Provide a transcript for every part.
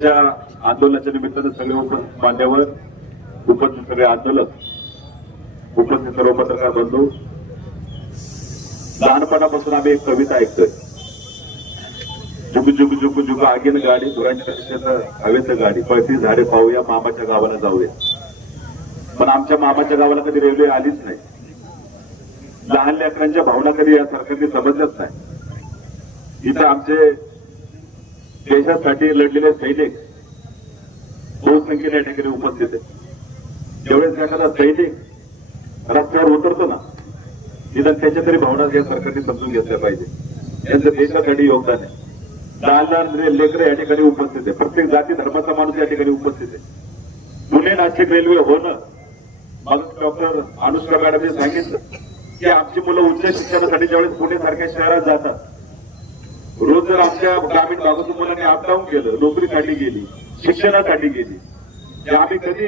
आंदोलनाच्या निमित्तानं सगळे उपस्थित मान्यवर, उपस्थित सगळे आंदोलक, उपस्थित सर्व पत्रकार बंधू, लहानपणापासून आम्ही एक कविता ऐकतोय, जुगु जुगु जुगु जुगु आगीन गाडी, धुरांच्या दिशेनं हवेत गाडी, पळती झाडे पाहूया, मामाच्या गावाला जाऊया. पण आमच्या मामाच्या गावाला कधी रेल्वे आलीच नाही. लहान लेकरांच्या भावना कधी या सरकारने समजल्याच नाही. इथं आमचे देशासाठी लढलेले सैनिक बहुसंख्येने या ठिकाणी उपस्थित आहेत. ज्यावेळेस एखादा सैनिक रस्त्यावर उतरतो ना, निदान त्याच्या तरी भावना या सरकारने समजून घेतल्या पाहिजे. यांचं देशासाठी योगदान आहे. लहान लहान लेकरं या ठिकाणी उपस्थित आहे. प्रत्येक जाती धर्माचा माणूस या ठिकाणी उपस्थित आहे. पुणे नाशिक रेल्वे होणं, मग डॉक्टर अनुष्का मॅडमने सांगितलं की आमची मुलं उच्च शिक्षणासाठी ज्यावेळेस पुणे सारख्या शहरात जातात, रोज जर आमच्या ग्रामीण भागातून मुलांनी अपडाऊन केलं, नोकरीसाठी गेली, शिक्षणासाठी गेली, तर आम्ही कधी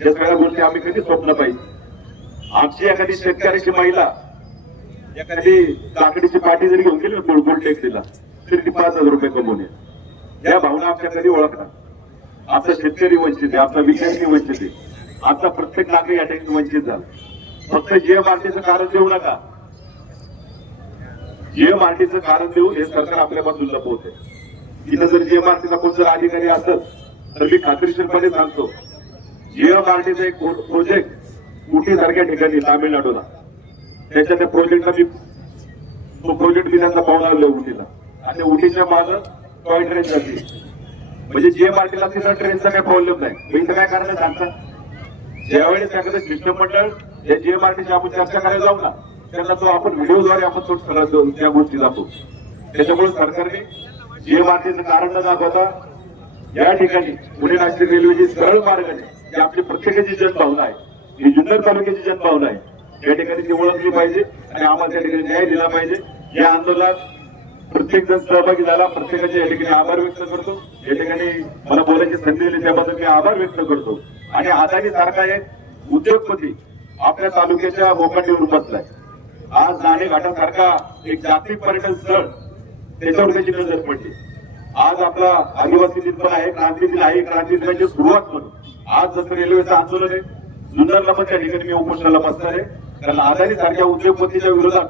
या सगळ्या गोष्टी आम्ही कधी स्वप्न पाहिजे. आमची एखादी शेतकऱ्याची महिला एखादी काकडीची पाठी जरी घेऊन गेली गोल टेकडीला, तरी ती 5,000 रुपये कमवणे. या भावना आमच्या कधी ओळखणार. आमचा शेतकरी वंचित आहे, आमचा विद्यार्थी वंचित आहे, आमचा प्रत्येक नागरिक या ठिकाणी वंचित झाला. फक्त जीएमआरटीचं कारण देऊ नका. जीएमआरटीचं कारण देऊ हे सरकार आपल्यापासून लपवते. इथं जर जीएमआरटीचा कोण जर अधिकारी असेल तर मी खात्रीशीरपणे सांगतो, जीएमआरटीचा एक प्रोजेक्ट उटी सारख्या ठिकाणी तामिळनाडूला, त्याच्या त्या प्रोजेक्टला तो प्रोजेक्ट मी त्यांचा पाहून आलो उटीला, आणि उटीच्या मागं टॉय ट्रेन जाते. म्हणजे जीएमआरटीला तिथं ट्रेनचा काही प्रॉब्लेम नाही. इथं काय कारण सांगता, ज्यावेळेस एखादं शिष्टमंडळ या जीएमआरटीची आपण चर्चा करायला जाऊ ना, त्यांना तो आपण व्हिडिओद्वारे आपण तो सगळं त्या गोष्टी दाखवू. त्याच्यामुळे सरकारने जीएमआरटीचं कारण न दाखवता या ठिकाणी पुणे नाशिक रेल्वेची सरळ मार्गाने ही आपली प्रत्येकाची जनभावना आहे, ही जुन्नर तालुक्याची जनभावना आहे, या ठिकाणी ती ओळखली पाहिजे आणि आम्हाला त्या ठिकाणी न्याय दिला पाहिजे. या आंदोलनात प्रत्येक जण सहभागी झाला, प्रत्येकाचे या ठिकाणी आभार व्यक्त करतो. या ठिकाणी मला बोलायची संधी दिली त्याबद्दल मी आभार व्यक्त करतो. आणि अदानी सारखा एक उद्योगपती आपल्या तालुक्याच्या मोकाटीवर बसलाय. आज नाणे घाटासारखा एक जागतिक पर्यटन स्थळ त्याच्यावर त्याची नजर पडली. आज आपला आदिवासी दिन पण आहे, क्रांती दिन आहे. क्रांती दिनाची सुरुवात म्हणून आज जसं रेल्वेचं आंदोलन आहे, जुन्नरला पण त्या ठिकाणी मी उपोषणाला बसणार आहे. कारण अदानी सारख्या उद्योगपतीच्या विरोधात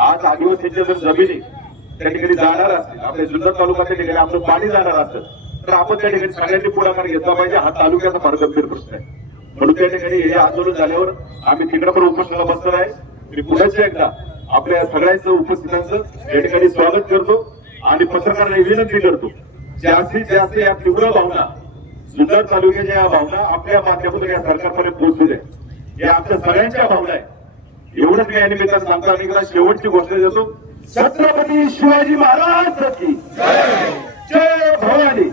आज आदिवासीच्या जर जमिनी त्या ठिकाणी जाणार असतील, आपल्या जुन्नर तालुक्याच्या ठिकाणी आपलं पाणी जाणार असेल, तर आपण त्या ठिकाणी सगळ्यांनी पुढाकार घेतला पाहिजे. हा तालुक्याचा फार गंभीर प्रश्न आहे. म्हणून त्या ठिकाणी हे आंदोलन झाल्यावर आम्ही तिकडे पण उपोषणाला बसणार आहे. मी पुन्हा एकदा आपल्या सगळ्यांचं उपस्थितांचं या ठिकाणी स्वागत करतो आणि पत्रकारांना विनंती करतो, जास्तीत जास्त या तीव्र भावना, जुन्नर तालुक्याच्या या भावना आपल्या माध्यमातून या सरकारपर्यंत पोहोचू द्या. या आमच्या सगळ्यांच्या भावना आहे. एवढंच मी या निमित्तानं सांगतो. आणि शेवटची गोष्ट देतो, छत्रपती शिवाजी महाराज की जय, जय भवानी.